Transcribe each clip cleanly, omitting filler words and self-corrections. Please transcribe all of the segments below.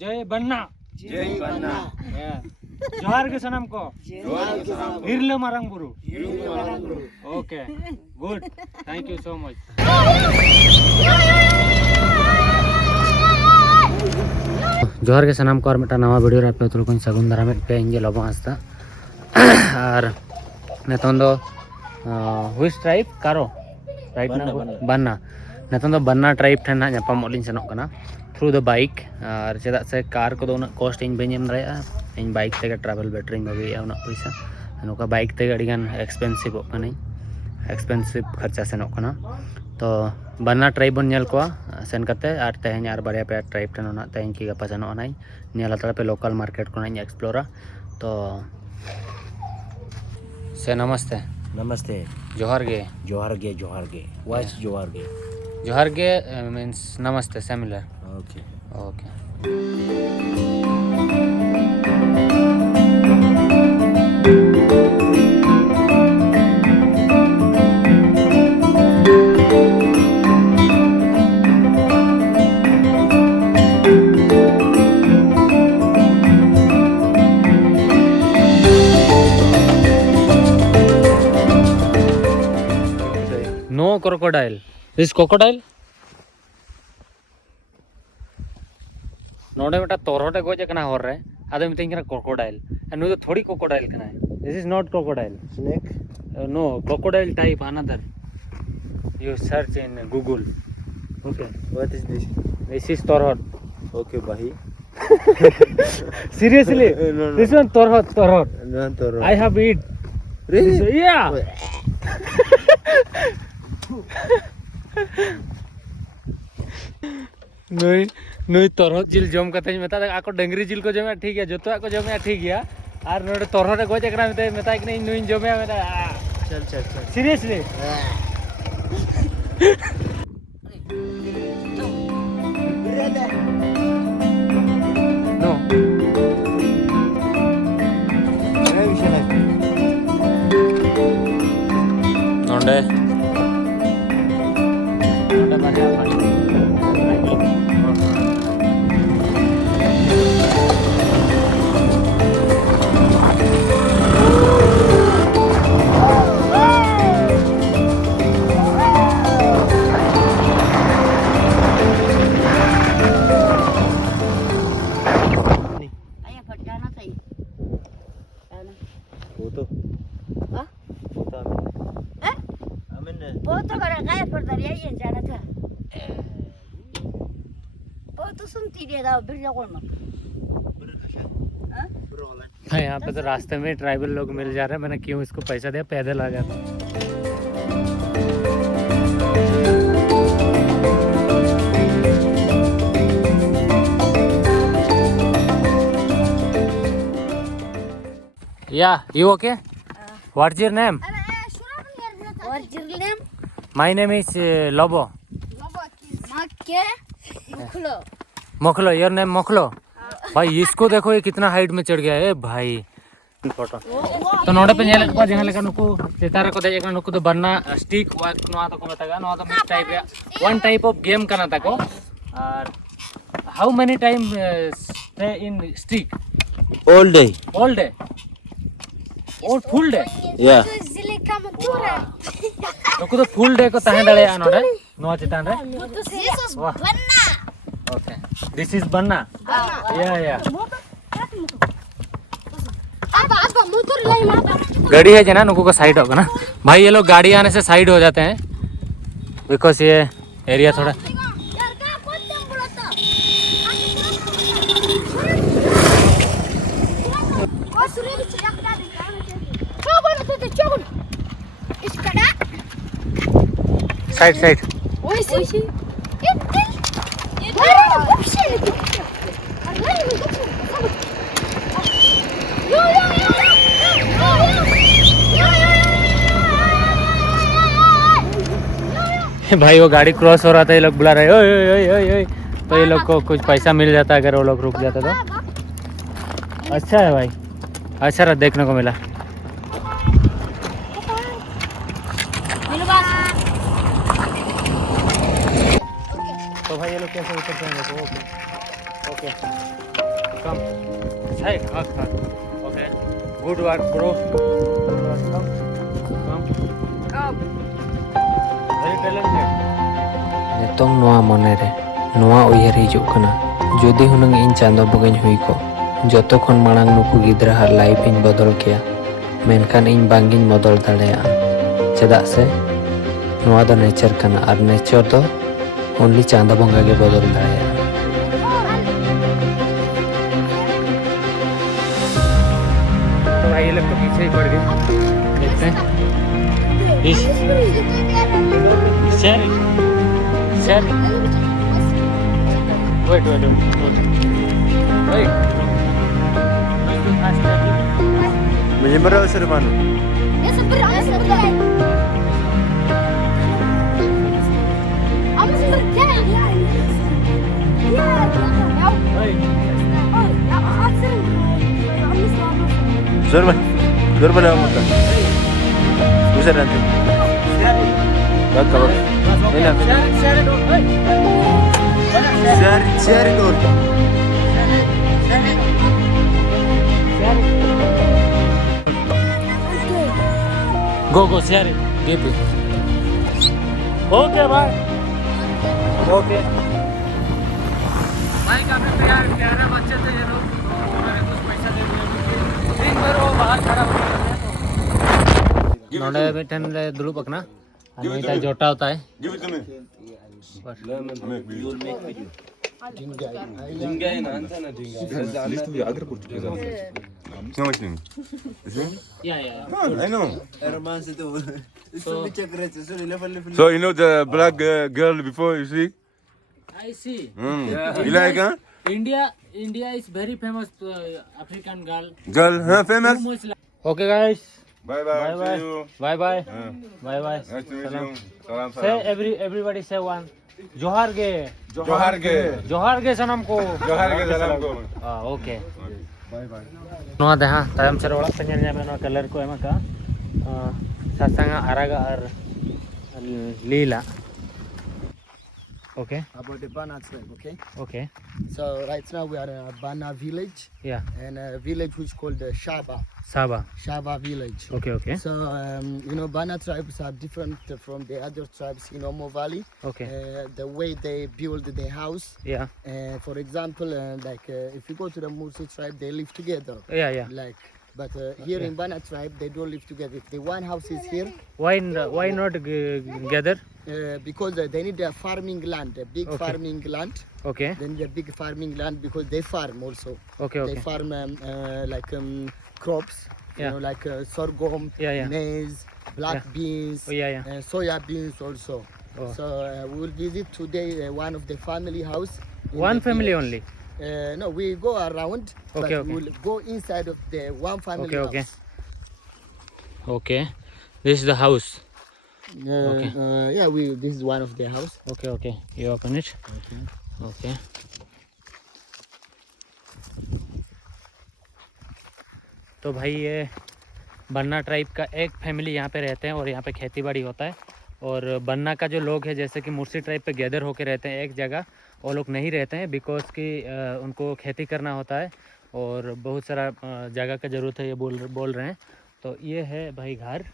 जय बन्ना जय बन्ना जोहार के सनम को हिरले मारंग बुरु okay good thank you so much जोहार के सनम को और मिटा नवा वीडियो रे आपे तुलकुन सगुन दाराम पे इंजे लबो हांसदा और नेतों दो व्हिच ट्राइब कारो राइट ना बन्ना नेतों दो बन्ना ट्राइब ठन ना ᱧᱟᱯᱟᱢ लिन सेनोक कना थ्रू द बाइक और चेदा से कार को उना कॉस्ट इन बेम दाड़ा इन बाइक ते ट्रैवल बैटरी भागे उना पैसा नोका बाइक ते अड़ी गान एक्सपेंसिव एक्सपेंसिव खर्चा सेनोक कना तो बन्ना ट्राइब बन नेल को सेन करते और तेहन और बारे पे ट्राइब ठन उना तेहन की गपा सेनोक नाई नेल तड़ा पे लोकल मार्केट को नाई एक्सप्लोरा तो से नमस्ते नमस्ते जोहार गे वाइस जोहार गे मीन्स नमस्ते similar okay okay no crocodile this crocodile नोडे बेटा तोरहटे गोज कना हर रे आदे मिथिंग कना क्रोकोडाइल नु तो थोड़ी क्रोकोडाइल कना this is not crocodile snake no crocodile type another you search in Google okay what is this is तोरहट ओके भाई seriously this one torhot no I have eat really yeah नुई तरह जिल जम कते मेता आको डंगरी जिल को जमे ठीक है जतो को जमे ठीक है और नोडे तरह रे गोज एकरा मेता कि नुई जमे मेता चल सीरियसली नो नोडे यहाँ पे तो रास्ते में ट्राइबल लोग मिल जा रहे हैं मैंने क्यों इसको पैसा दिया पैदल आ जाता या you okay what's your name my name is लबो मोखलो योर नेम मोखलो भाई इसको देखो ये कितना हाइट में चढ़ गया है भाई फोटो तो नोडे पे नेल को जहां लेका नुकु चेतार को दे नुकु तो बन्ना स्टिक नोआ तो को बतागा नोआ तो मिक्स टाइप या वन टाइप ऑफ गेम करना ताको और how many time stay in stick all day और फुल डे yeah नुकु तो फुल डे को ताहे दले नोडे नोआ चितान रे ओके दिस इज बन्ना या गाड़ी है जना नुकु को साइड होगा ना भाई ये लोग गाड़ी आने से साइड हो जाते हैं बिकॉज ये एरिया थोड़ा साइड भाई वो गाड़ी क्रॉस हो रहा था ये लोग बुला रहे ओए तो ये लोग को कुछ पैसा मिल जाता अगर वो लोग रुक जाते तो अच्छा है भाई अच्छा रहा देखने को मिला तो भाई ये लोग कैसे उतरते हैं okay come. Side, hug. Okay. Good work, bro. Good work. Come. Very talented. Nitong noa monere, noa uyar hijuk kana. Jodi hunang in chando bagain hui ko. Joto khon marang nuku gidra har life in bodol kya. Menkan in bangin modal dalea. Chedak se noa do nature kana ar nature do only chando bonga ge bodol dalea. तो भाई ये लोग तो पीछे ही पड़ गए देखते हैं share wait Menyeberang serban. Ya sebentar. Kamu sebentar. Serban. Serban apa muka? Bisa nanti. Baca. Enak. Share dulu. Go share it. Give it. Okay bye. Okay. भाई काफी प्यारे बच्चे थे ये लोग, तो मैंने कुछ पैसा दे दिया। दिन भर वो बाहर खड़ा हो नोडे बेटन ले दुलू पकना आणि त्या जोटा होता है। Give it to me. So much name. Yeah. I know. Herman itu. Itu cek receh. Sorry level. So you know the black girl before you see? I see. You like her? India is very famous African girl. Girl, huh? Famous? Okay guys. Bye. Bye. See you. Bye. Huh. Bye. Nice to meet you. Salam. Say everybody say one. जोहार गे सनम को Johar ke salam ko. Okay नोआ दहा तायम से रोड़ा पे ñel ñame no colour को एमा का सासंगा आरागा और लीला okay about the Banna tribe, okay? okay So right now we are in a Banna village, yeah and a village which is called the Saba Shaba village. okay So you know, Banna tribes are different from the other tribes in Omo Valley. okay The way they build their house. yeah For example, if you go to the Mursi tribe, they live together. yeah But here in Banna tribe, they don't live together. If the one house is here, why not gather because they need a farming land, a big Okay. farming land. okay They need a big farming land because they farm also. okay They farm crops, Yeah. you know, like sorghum, Yeah. maize, black beans, Oh, yeah. soya beans also. Oh. So we will visit today one of the family house. in one the family village. only No, we go around, but Okay. we will go inside of the one family Okay. house. okay this is the house Okay. This is one of their house. okay you open it okay तो भाई ये बन्ना tribe का एक family यहाँ पे रहते हैं और यहाँ पे खेती बाड़ी होता है। और बन्ना का जो लोग है जैसे कि मुर्सी ट्राइब पे गैदर होके रहते हैं एक जगह, वो लोग नहीं रहते हैं बिकॉज कि उनको खेती करना होता है और बहुत सारा जगह का ज़रूरत है, ये बोल रहे हैं। तो ये है भाई घर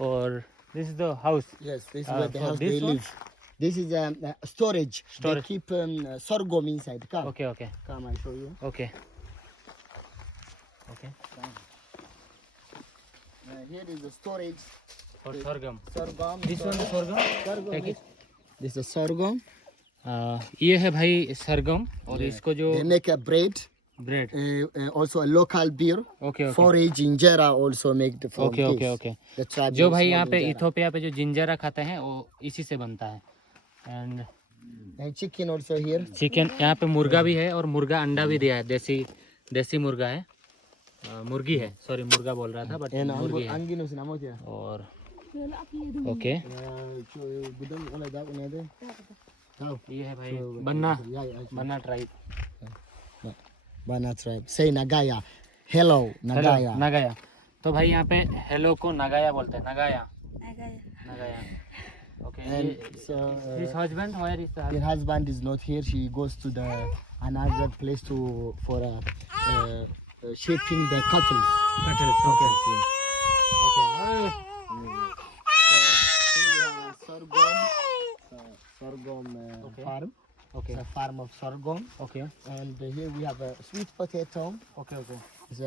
और this is the house. Yes, this is where the house this they one? live. This is storage. Storage. They keep sorghum inside. Come, okay come, I show you. Okay Here is the storage. और sorghum Sorghum. This one sorghum Sorghum. Take it. This is sorghum. ये है भाई सरगम और इसको जो They make a bread. Bread Also a local beer. Okay Forage injera also make the from okay this. Okay okay The tribe जो makes भाई one यहाँ पे injera. इथोपिया पे जो जिंजरा खाते हैं वो इसी से बनता है। And And chicken also here. Chicken यहाँ पे मुर्गा भी है और मुर्गा अंडा भी दिया है, देसी मुर्गा है, मुर्गी है, सॉरी मुर्गा बोल रहा था बट And मुर्गी है। angino sinamoja. और okay Gudang wala da ko nede. ये है भाई Banna tribe Banna tribe. Say Nagaya. Hello, Nagaya. नगाया। तो भाई यहाँ पे हेलो को नगाया बोलते हैं, नगाया। Okay. And so His husband, where is the her husband is not here. She goes to the another place for shaping the cattle. cattle? Okay. Okay. Sorghum Okay. farm. Okay. It's a farm of sorghum. Okay. And here we have a sweet potato. Okay. Okay.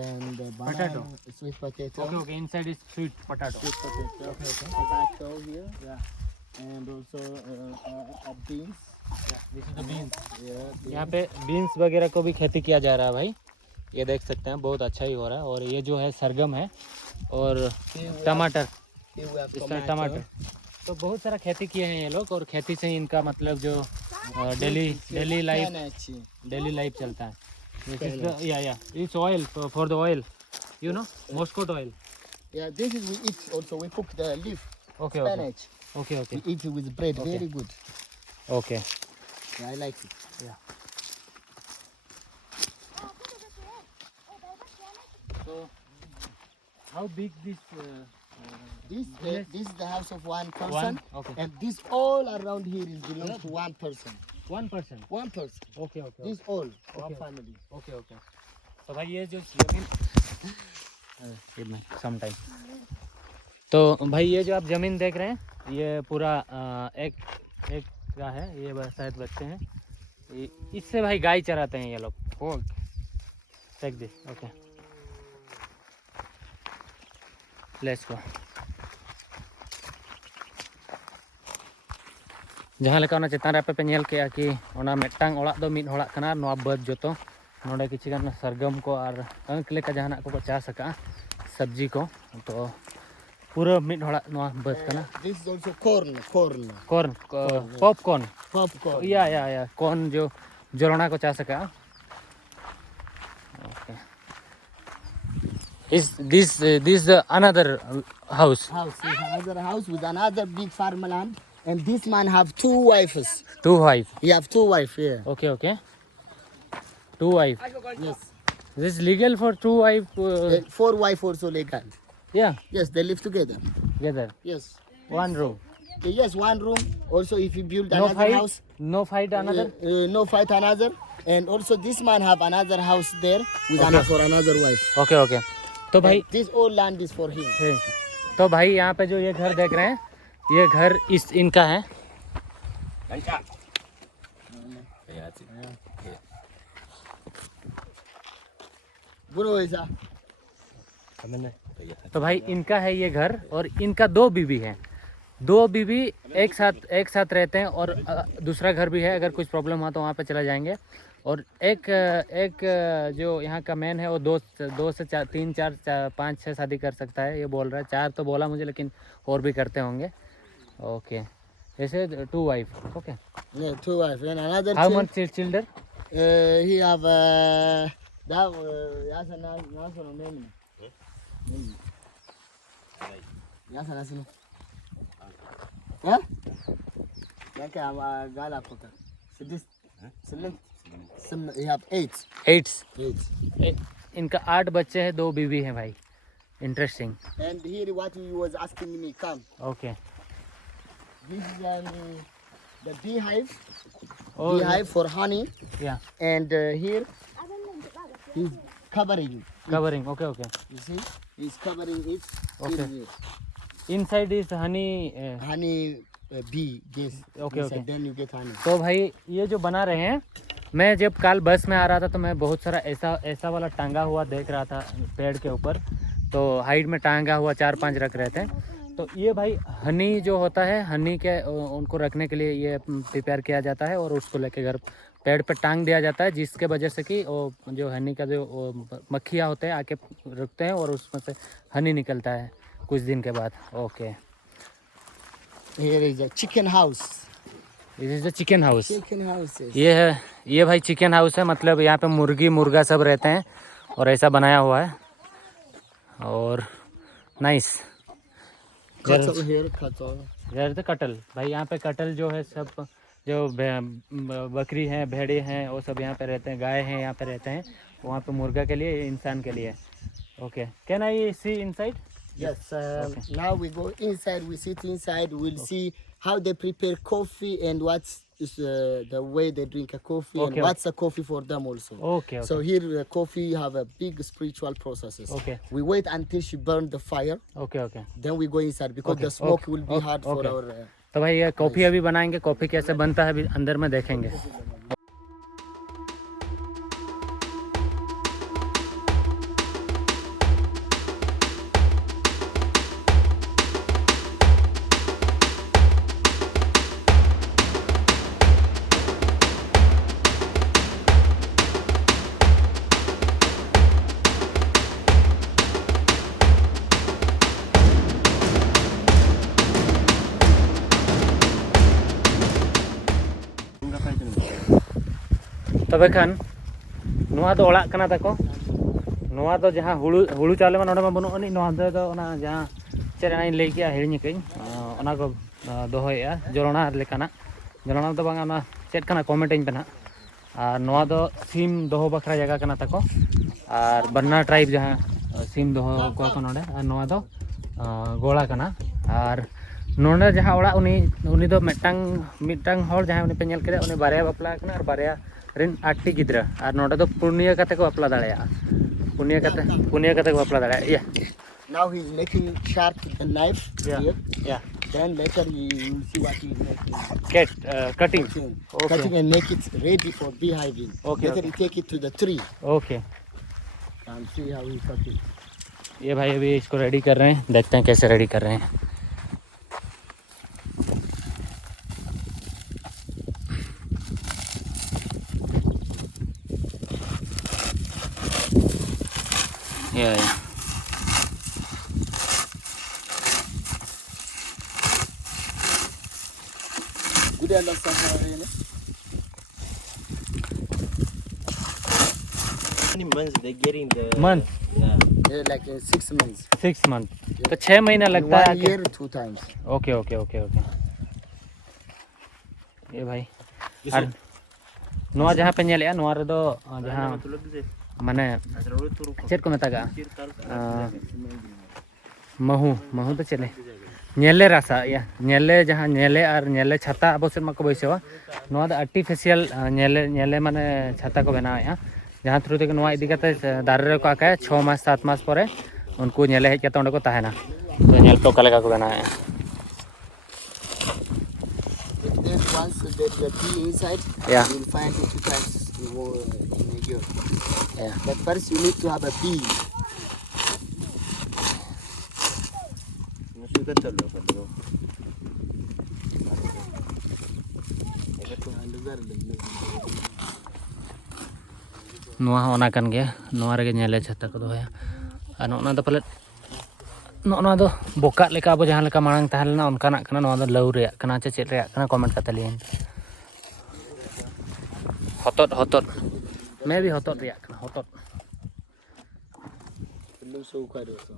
And banana, Potato. sweet potato. Okay. Okay. Inside is sweet potato. Sweet potato. Okay. Okay. Tobacco here. Yeah. And also beans. This is the beans. Yeah. यहाँ पे beans वगैरह को भी खेती किया जा रहा है भाई, ये देख सकते हैं, बहुत अच्छा ही हो रहा है। और ये जो है सरगम है और टमाटर, Here we have इसका टमाटर, तो बहुत सारा खेती किए हैं ये लोग। और खेती से ही इनका मतलब जो डेली लाइफ चलता है। या it's oil for the oil, you know, mascot oil. Yeah, this is we eat also. We cook the leaf. Okay Spinach. Okay okay We eat it with bread. Okay. Very good. Okay. Yeah, I like it. So how big this This is the house of one person. Okay. And this all around here is belongs to one person. 1%? One person. Okay okay This all one Okay. family. Okay okay. तो भाई ये जो जमीन sometime, तो भाई ये जो आप जमीन देख रहे हैं, ये पूरा एक का है, ये शायद बच्चे हैं, इससे भाई गाय चराते हैं ये लोग। Take this. Okay, let's go. जहाँ लेका ओना चेतान रे आपे पे नेल केया कि ओना मिदटांग ओड़ाग दो मिद होड़ाग कना, नोआ बाद जोतो नोडे किछि गान सरगम को और अंक लेका जहाना को चाष अका सब्जी को, तो पूरा मिद होड़ाग नोआ बाद कना। This is also corn. Corn, popcorn, Popcorn. या कॉर्न जो जोड़ना को चाष अका। Okay, is this another house? House is another house with another big farmland. And this man have two wives. Two wife. He have two wives here. Okay, okay. Two wife. Yes. This is legal for two wife? Four wife also legal. Yeah, Yes, they live together. together. Yes. One room. Yes, one room. Also, if you build No another fight? house, No fight another? no fight another. And also, this man have another house there with another for another wife. Okay, okay. तो भाई, And this all land is for him. तो भाई यहाँ पे जो ये घर देख रहे हैं, ये घर इनका है। Bro, is a तो भाई इनका है ये घर, और इनका दो बीवी है। दो बीवी एक साथ रहते हैं, और दूसरा घर भी है, अगर कुछ प्रॉब्लम हुआ तो वहाँ पे चला जाएंगे। और एक जो यहाँ का मैन है वो दो से चार, 3 4 5 6 शादी कर सकता है, ये बोल रहा है। 4 तो बोला मुझे, लेकिन और भी करते होंगे। ओके, ऐसे 2 wife. Okay, yeah, two wife and another. How much children? He have that. Yes, and name. Yes, and asino. Huh? Like gala pota. So this. Some you have 8. 8। इनका 8 बच्चे हैं, 2 बीवी हैं भाई। Interesting. And here what you was asking me, come. Okay, This is the beehive. Oh, Beehive for honey. या And here he's covering. Covering. Okay okay, You see, he's covering it. Okay. Here. Inside is Honey. Honey bee. Yes. Okay, Inside, okay. Then you get honey. तो भाई ये जो बना रहे हैं, मैं जब कल बस में आ रहा था तो मैं बहुत सारा ऐसा वाला टांगा हुआ देख रहा था पेड़ के ऊपर, तो हाइट में टांगा हुआ 4-5 रख रहे थे। तो ये भाई हनी जो होता है, हनी के उनको रखने के लिए ये प्रिपेयर किया जाता है, और उसको लेके घर पेड़ पे टांग दिया जाता है, जिसके वजह से कि वो जो हनी का जो मक्खियाँ होते हैं आके रुकते हैं, और उसमें से हनी निकलता है कुछ दिन के बाद। Okay, Here is a chicken house. This is the chicken house. Chicken houses. ये है, ये भाई चिकन हाउस है, मतलब यहाँ पे मुर्गी मुर्गा सब रहते हैं, और ऐसा बनाया हुआ है। और नाइस। Cattle here, cattle. इधर तो कटल भाई, यहाँ पे कटल जो है सब, जो बकरी हैं, भेड़े हैं, वो सब यहाँ पे रहते हैं। गाय हैं यहाँ पे रहते हैं, वहाँ पे मुर्गा के लिए, इंसान के लिए। Okay, can I see inside? Yes. Now we go inside. We sit inside. We'll see how they prepare coffee and what's the way they drink a coffee and Okay, what's a coffee for them also. Okay, So here coffee have a big spiritual processes. Okay. We wait until she burn the fire. Okay okay. Then we go inside because Okay, the smoke okay, will be okay, hard for okay. our. तो भाई ये coffee अभी बनाएंगे, coffee कैसे बनता है अभी अंदर में देखेंगे। तबे खान नुआ दो ओळाग कना ताको नुआ दो जहां हुळु चावले मा नोडे मा बनु अनि नुआ दो ओना जहां चेरनाई लई किया हिड़नी कई ओना को दोहोया जलना लेकाना जलना दो बांगा ना चेट कना कमेंट इन पे ना और नुआ दो सिम दोहो बखरा जगह कना ताको और बन्ना ट्राइब जहां सिम दोहो को को नोडे और नुआ दो गोला कना और नोडे जहां ओळा उनी दो मिटांग हॉल जहां उनी पे नेल केदे उनी बारया बापला कना और बारया रिन 8 गिद्रा और नोडे दो पुनिया कते को बापला दाड़या पुनिया कते को बापला दाड़या या Now he's making sharp with the knife. Yeah. Here. या Then later you will see what he's making. Cutting Cutting and make it ready for beehiving. Okay, Later okay. you take it to the tree okay. and see how he cut it. ये भाई अभी इसको ready कर रहे हैं, देखते हैं कैसे रेडी कर रहे हैं। या Good understand how many months they getting the month like 6 months. 6 month तो 6 महीना In लगता है 1 year 2 times. Okay okay okay okay. ये भाई और नोआ जहाँ पे नेले नोआ रे दो जहाँ माने चेट को मेतागा महू तो चले नेले रासा या नेले जहाँ नेले और नेले छाता अब से मको बैसेवा नोआ द आर्टिफिशियल नेले माने छाता को बनाया या जहाँ थ्रू तक नोआ इदी कते दारे रे को आके 6 मास 7 मास परे उनको नेले हेज कते को ताहेना तो नेल तो कलेगा को बनाया। Then once there's a bee inside, Yeah. you'll find it 2 times in a year. Yeah. But first you need to have a bee. sudah terlalu नुआ होना कन गया नुआ रे नेले छाता को दोया और नोना दो पले नोना दो बोका लेका अब जहां लेका मांग ताहलना उनकाना कना नोआ दो लव रे कना चे चेट रे कना कमेंट कते लियन हतोत मैं भी हतोत रे कना हतोत Belum suka dia tu.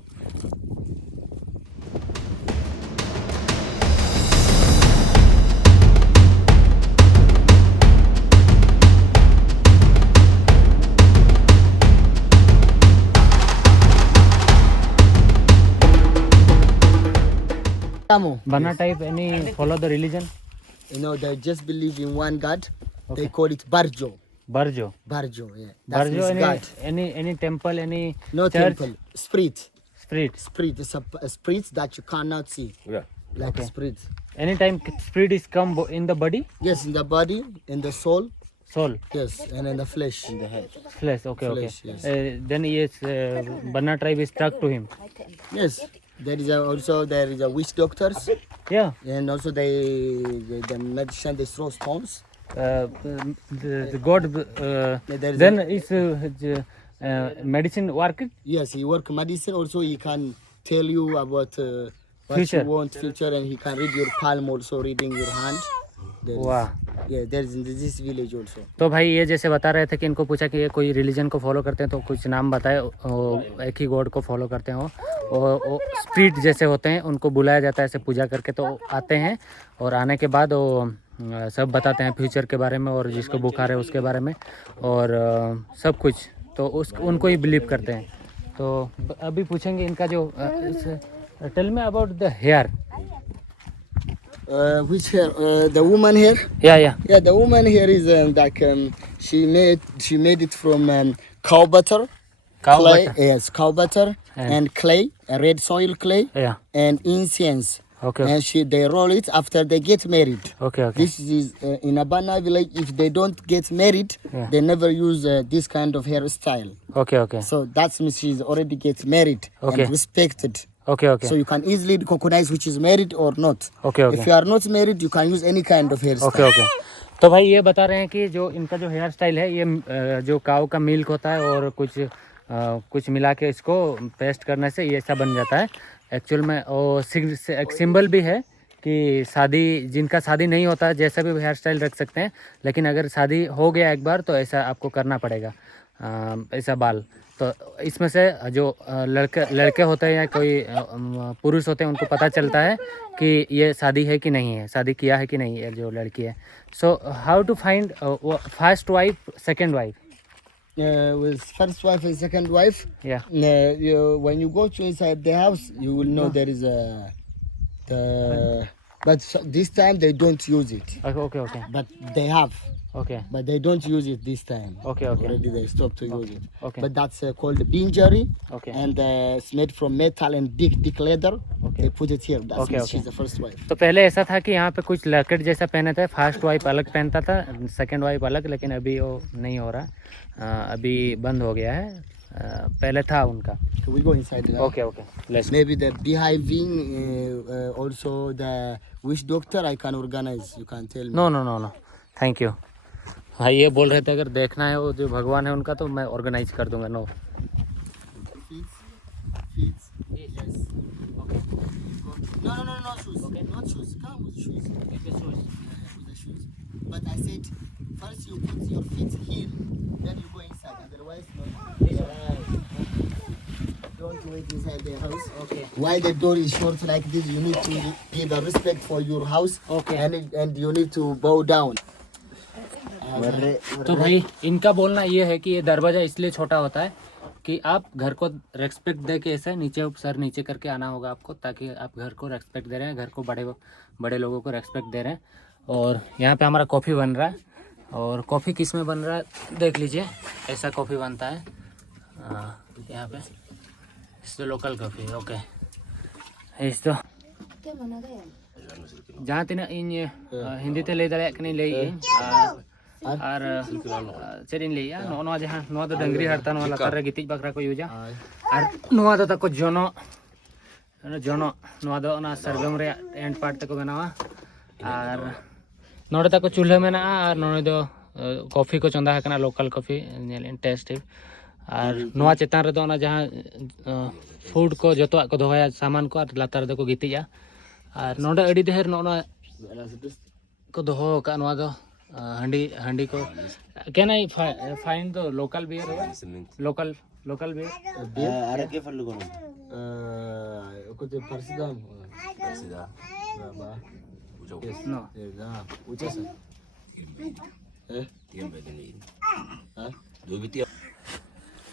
Banna type any follow the religion? You know, they just believe in one God. Okay. They call it Barjo. Barjo. Barjo, yeah. That's Barjo his God. any temple any No church? temple. Spirit. Spirit. Spirit. It's a spirit that you cannot see. Yeah. Like Okay. a spirit. Anytime spirit is come in the body, Yes, in the body, in the soul. soul, Yes, and in the flesh. in the head. flesh. Okay, Flesh, okay. yes. Then yes, Banna tribe is stuck to him. Yes. There is a witch doctors, Yeah. and also the medicine they throw stones. The God. There is Then is medicine work? Yes, he work medicine. Also, he can tell you about what Future. you want future, and he can read your palm. Also, reading your hand. There is- वाह। Yeah, there is in this village also. तो भाई ये जैसे बता रहे थे कि इनको पूछा कि ये कोई रिलीजन को फॉलो करते हैं तो कुछ नाम बताए एक ही गॉड को फॉलो करते हैं वो स्पिरिट जैसे होते हैं उनको बुलाया जाता है ऐसे पूजा करके तो आते हैं और आने के बाद वो सब बताते हैं फ्यूचर के बारे में और जिसको बुखार है उसके बारे में और सब कुछ तो उनको ही बिलीव करते हैं तो अभी पूछेंगे इनका जो tell me about the hair. Which hair? The woman hair? या Yeah, the woman hair is like she made it from cow butter, Cow clay. butter. Yes, cow butter and clay, red soil clay, या and incense. Okay And they roll it after they get married. Okay okay This is in a Banna village. If they don't get married, Yeah. they never use this kind of hairstyle. Okay okay So that means she's already gets married Okay. and respected. Okay okay So you can easily recognize which is married or not. Okay If okay you are not married, you can use any kind of hairstyle. Okay okay. तो भाई ये बता रहे हैं कि जो इनका जो हेयर स्टाइल है ये जो काऊ का मिल्क होता है और कुछ मिला के इसको पेस्ट करने से ये ऐसा बन जाता है. एक्चुअल में और एक सिंबल भी है कि जिनका शादी नहीं होता जैसा भी हेयर स्टाइल रख सकते हैं, लेकिन अगर शादी हो गया एक बार तो ऐसा आपको करना पड़ेगा, ऐसा बाल. तो इसमें से जो लड़के होते हैं या कोई पुरुष होते हैं उनको पता चलता है कि ये शादी है कि नहीं है, शादी किया है कि नहीं है जो लड़की है. So how to find first wife second wife. With first wife and second wife, या when you go to inside the house, you will know there is but this time they don't use it. Okay okay But they have, okay but they don't use it this time. Okay okay Already they stopped to use it. Okay. But that's called binjari, okay. and it's made from metal and thick leather. Okay. They put it here. That's Okay, means okay. she's the first wife. तो पहले ऐसा था कि यहाँ पे कुछ locket जैसा पहने थे, फर्स्ट वाइफ अलग पहनता था, सेकंड वाइफ अलग, लेकिन अभी वो नहीं हो रहा, अभी बंद हो गया है. पहले था उनका. So we go inside. Okay okay let's. Maybe the beehive, also the which doctor I can organize. You can tell me. No no no no thank you. हाँ ये बोल रहे थे अगर देखना है वो जो भगवान है उनका तो मैं ऑर्गेनाइज कर दूंगा. No Feet. Yes. Okay. No, not shoes. Okay. Not shoes. Come with shoes. With the shoes. But I said, first you put your feet here, then you go inside. Otherwise, no. Don't wait inside the house. Okay. Why the door is short like this? You need to give a respect for your house. Okay. And you need to bow down. तो भाई इनका बोलना ये है कि ये दरवाज़ा इसलिए छोटा होता है कि आप घर को रेस्पेक्ट दे के ऐसे नीचे सर नीचे करके आना होगा आपको, ताकि आप घर को रेस्पेक्ट दे रहे हैं, घर को बड़े लोगों को रेस्पेक्ट दे रहे हैं. और यहाँ पे हमारा कॉफ़ी बन रहा है, और कॉफ़ी किस में बन रहा है देख लीजिए. ऐसा कॉफ़ी बनता है यहाँ पे. इस तो लोकल कॉफ़ी. ओके इस तो जहाँ तीन इन हिंदी ते लई दाड़े कनी लई और चेद इन लई नो जहाँ नो दो डंगरी हरता नो लातार रे गितिज बकरा को यूजा और नो दो तको जोनो नो दो ना सरगम रे एंड पार्ट तको बनावा और नोडे तको चूल्हा मेना और नोडे दो कॉफ़ी को चंदा हकना लोकल कॉफ़ी नेल टेस्ट और नोआ चेतान रे दो ना जहाँ फूड को जतोआ को दोया सामान को लातार दो को गितिजा और नोडे अड़ी देहर नो को दोहो का नोआ दो हंडी को can I find the local beer local beer Ada ke perlu kono? Aku tu Parsidam. Sudah. Laba. Ujung. No Ucap sah. Tiga begini. Huh? Dua biti.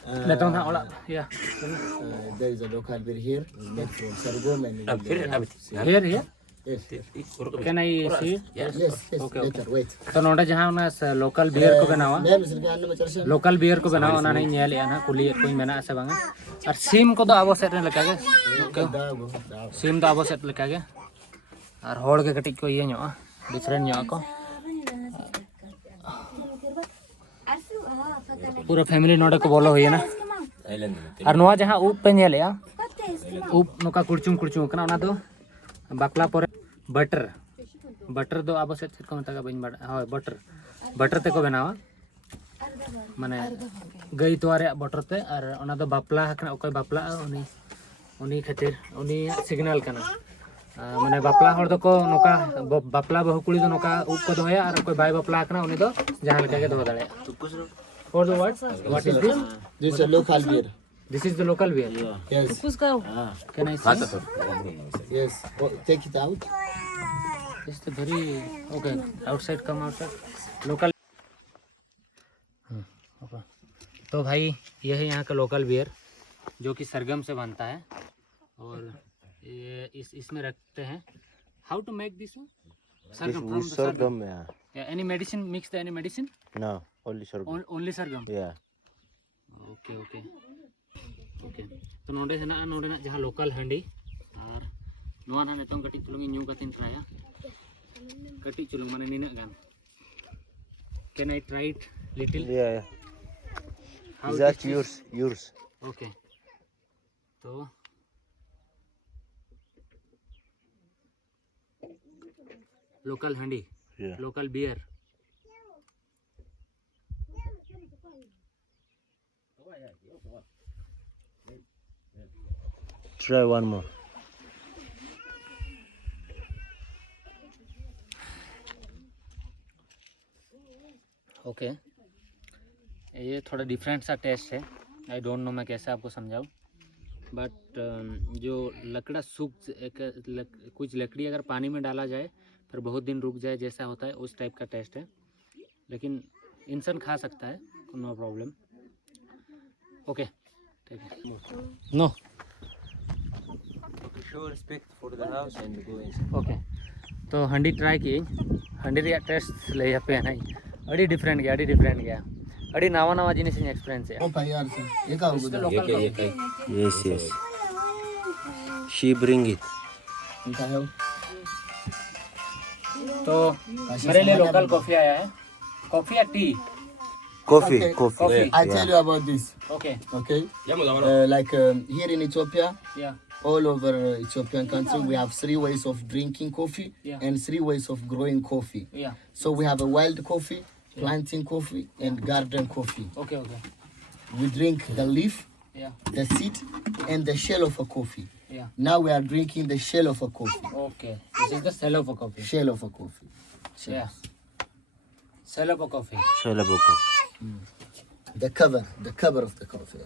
लेता हूँ ओला या There is a local beer here. Made from sorghum and here here yes. Can I see. Yes. Okay, Later, wait. तो नोडे जहाँ ना local beer को बनावा Ma'am, sir, kaya naman siya. Local beer को बनावा ना नहीं nyali ना कुली कोई मेना ऐसे बांगा और सिम को तो आबो सेट ने लगा के सिम तो आबो सेट लगा के और होड़ के कटिक को ये न्यो डिफरेंट न्यो को पूरा फैमिली नोडे को बोलो हुई है ना. और नोआ जहाँ ऊप पे nyali या ऊप नोका कुड़चुम कना ना दो बाकला पर बटर दो आबो सेट को मता बइन हाय बटर ते को बनावा माने गई तोरे बटर ते और ओना दो बापला हकना ओकय बापला उनी खातिर उनी सिग्नल कना माने बापला हर दो को नोका बापला बहु कुड़ी दो नोका ऊप को दोया और कोई बाय बापला हकना उनी दो जहां लगा के दो दाड़े. For the what is this? This is a local beer. This is the local beer. Yes. Can I see? Yes. Oh, take it out. It's the very okay. Outside, come outside. Local. Okay. तो भाई ये है यहाँ का local beer जो कि सरगम से बनता है और ये इसमें रखते हैं. How to make this one? Sargam from the sorghum, yeah. Yeah, any medicine mix the any medicine? No, only sorghum. Only sargam. Yeah. Okay. तो नोडे है ना नोडे ना जहाँ लोकल हंडी और नोआ ना नेतों कटी चुलुंगी न्यू कतिन ट्राया कटी चुलुंग माने नीना गान. Can I try it little? Yeah. How Is that it is? yours? Okay. तो local हंडी. Yeah. Local beer. Try one more. Okay ये थोड़ा डिफरेंट सा टेस्ट है. आई डोंट नो मैं कैसे आपको समझाऊँ बट जो लकड़ा सूख कुछ लकड़ी अगर पानी में डाला जाए फिर बहुत दिन रुक जाए जैसा होता है उस टाइप का टेस्ट है. लेकिन इंसान खा सकता है, नो प्रॉब्लम. ओके ठीक है. No Show respect for the house and go inside. Okay तो हंडी ट्राई की हंडी रे टेस्ट ले पे नहीं अड़ी डिफरेंट गया अड़ी नवा जिनिस एक्सपीरियंस है. Oh, यार से ये का होगा. Yes. She bring it. इनका है. तो मेरे लिए लोकल कॉफी आया है. कॉफी या T? Coffee. Okay. Coffee. I tell you about this. Okay Okay. Like here in Ethiopia, या all over Ethiopian country, we have 3 ways of drinking coffee Yeah. and 3 ways of growing coffee. या So we have a wild coffee, planting coffee, and garden coffee. Okay We drink the leaf, या the seed, and the shell of a coffee. या Now we are drinking the shell of a coffee. Okay this is the shell of a coffee. Shell of a coffee. Yeah shell of a coffee. Shalabo coffee. The cover of the coffee.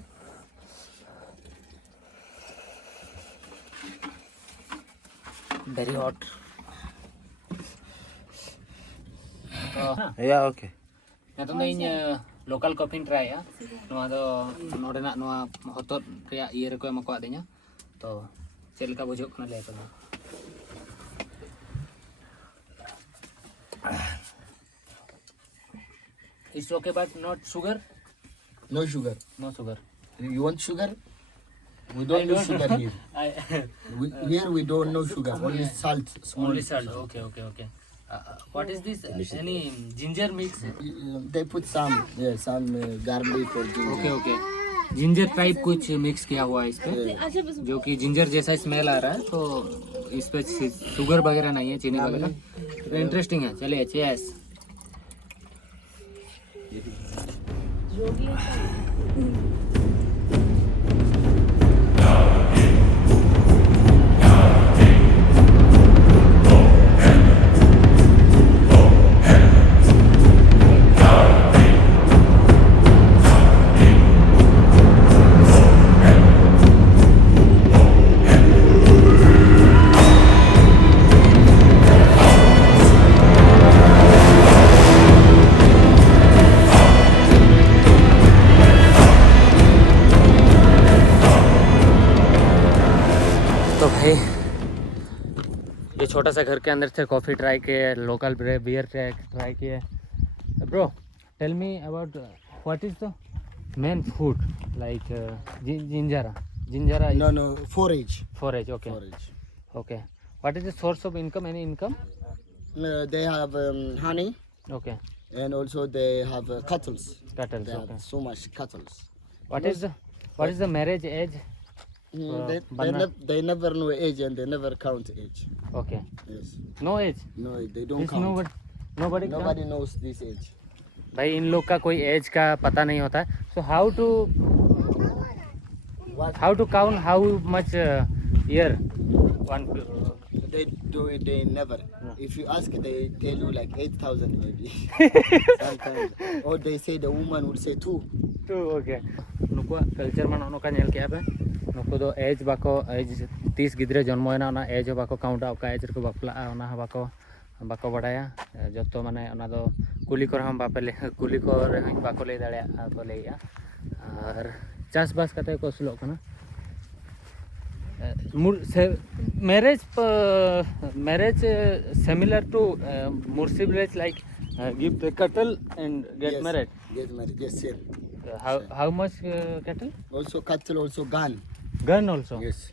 Very hot. Yeah, okay. ᱱᱤᱛᱚᱜ ᱫᱚ ᱤᱧ local ᱠᱚᱯᱷᱤᱧ ᱴᱨᱟᱭᱟ. ᱱᱚᱣᱟ ᱫᱚ ᱱᱚᱰᱮᱱᱟᱜ ᱱᱚᱣᱟ ᱦᱚᱛᱚᱫ ᱨᱮᱭᱟᱜ ᱤᱭᱟᱹ ᱨᱮᱠᱚ ᱮᱢ ᱟᱠᱟᱫᱤᱧᱟ. ᱛᱚ ᱪᱮᱫ ᱞᱮᱠᱟ ᱵᱩᱡᱷᱟᱹᱜ ᱠᱟᱱᱟ ᱞᱟᱹᱭ ᱛᱟᱵᱚᱱ. It's okay but not sugar? No sugar. No sugar. You want sugar? We don't use sugar here. Here we don't know sugar. Only salt. Small. Only salt. Okay. What is this? Any ginger mix? They put some garlic or ginger. Okay ginger type कुछ mix किया हुआ है इस पे जो कि ginger जैसा smell आ रहा है. तो इस पे शुगर वगैरह नहीं है, चीनी वगैरह. तो इंटरेस्टिंग है. चलिए चेस. तो भाई ये छोटा सा घर के अंदर से कॉफ़ी ट्राई किए, लोकल बियर ट्राई किए. Bro tell me about what is the main food like जिंजरा. No, forage. Forage. Okay. Forage. Okay. What is the source of income? Any income? They have honey, Okay. and also they have cattle. Cattle. They Okay. have so much cattle. What is the marriage age? Banna. They never know age and they never count age. Okay. Yes. No age. No, they don't This count. nobody Nobody knows this age. भाई इन लोग का कोई as का पता नहीं होता है. So how to count how much year one? They do it. They never. If you ask, they tell you like 8,000 maybe. Sometimes. Or they say the woman will say 2. Okay. नुको culture मान नुका nail के पे नुको दो as बाको as 30 गिद्रे जन्मोना ना as बाको काउंटा ओका as को बापला ओना बाको बडाया जतो माने ओना दो कुली को हम बापे कुली को बाको ले दाड़े को लेया. और चास बास कते को असुलोग कना marriage similar to Mursi village, like give the cattle and get Yes. married. Get married. Yes, same. How much cattle? Also cattle, also gun. Gun also. Yes.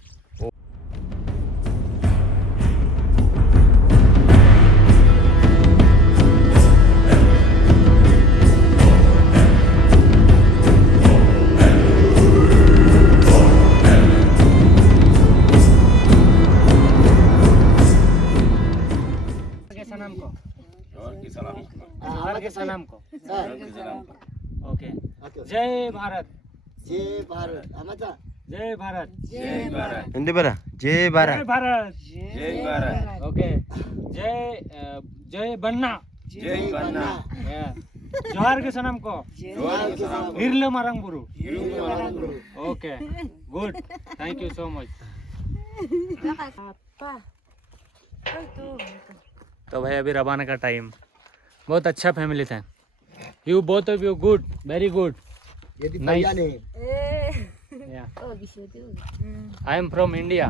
सनम को और की सलाम जोहार के सनम को ओके Okay. जय भारत Jai Bharat. Amata. जय भारत जय भारत हिंदी बरा जय जय भारत भारत जय भारत ओके जय बन्ना जय बन्ना जोहार के सनम को जोहार के सलाम हिरले मारंग बुरु हिरले मारंग बुरु। Okay good thank you so much तो भाई अभी रवाना का टाइम बहुत अच्छा फैमिली था you both of you good very good Yedi Nice. payane. I am from India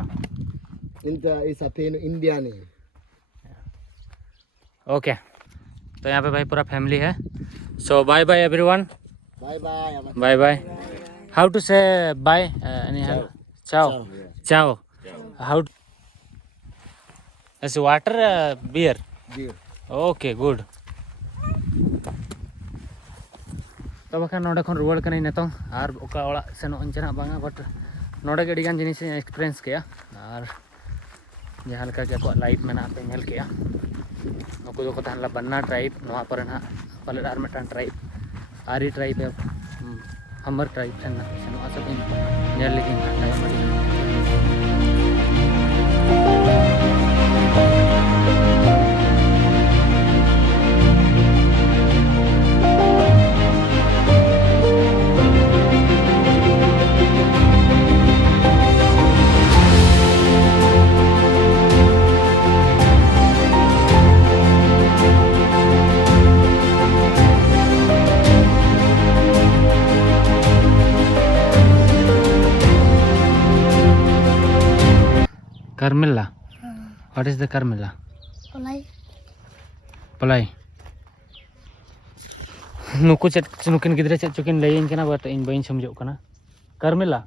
Inta is a pen India ne. Okay तो यहाँ पे भाई पूरा फैमिली है so bye bye everyone Bye bye. Amata. Bye bye how to say bye ciao ciao how is water beer Dear. Okay good तो बखा नोडे खन रुवाड़ कने नेतों आर ओका ओड़ा सेनो अंचना बांगा बट नोडे के डिगान जिनिस एक्सपीरियंस किया और जहाँ लका के को लाइफ में ना पे नेल किया नुकु दो को तहला बन्ना ट्राइब नोआ पर ना पले आर मेटान ट्राइब आरी ट्राइब है हमर ट्राइब सेन सेनो आसब इन नेल लेकिन time muddy Carmilla. What is the Carmilla? Palai. Nuku chat nukin gidre chat chukin layin kana but in bain samjho kana. Carmilla.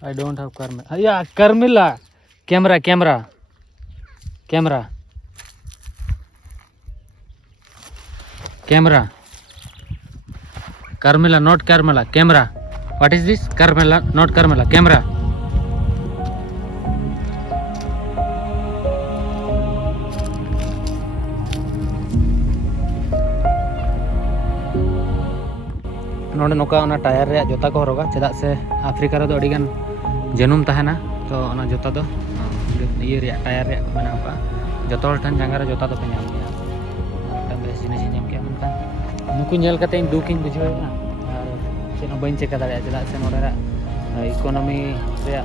I don't have Carmilla. Yeah, Carmilla. Camera. Carmilla, not Carmilla. Camera. What is this? Carmilla, not Carmilla. Camera. नोडे नोका ओना tyre रे जोता को हरोगा चेदा से Africa रे दो अडिगान जनुम तहना तो ओना जोता दो ये रे टायर रे को बना का जोतो ठन जंगा रे जोता दो पे नाम गया तब बेस जिनिस नाम के मनका नुकु नेल कते इन दुकिन बुझेना और सेनो बइन चेका दाड़े चेदा से नोडे रे इकोनॉमी रे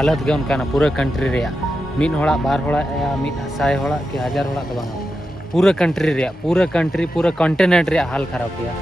हालत गे उनका ना पूरा कंट्री रे मिन होड़ा बार होड़ा या मिन साय होड़ा कि हजार होड़ा तो बांगा पूरा कंट्री रे पूरा कॉन्टिनेंट रे हाल खराब गया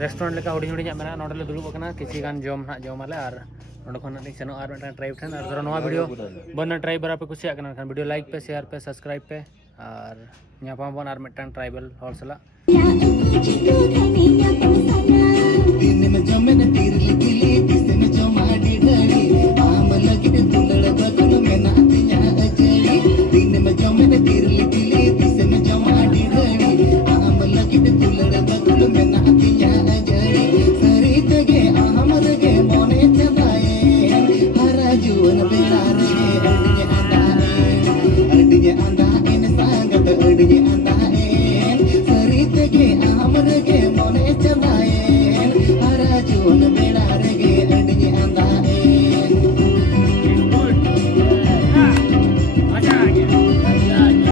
रेस्टोरेंट लेका हुडी हुडी मेना नोडले दुलुब कना किछि गान जम ना जमाले और नोड खन नि सेनो आर मेटा ट्राइब ठन और नोवा वीडियो बन्ना ट्राइब बरा पे कुसिया कना खान वीडियो लाइक पे शेयर पे सब्सक्राइब पे और न्यापाम बन आर मेटा ट्राइबल हॉल सला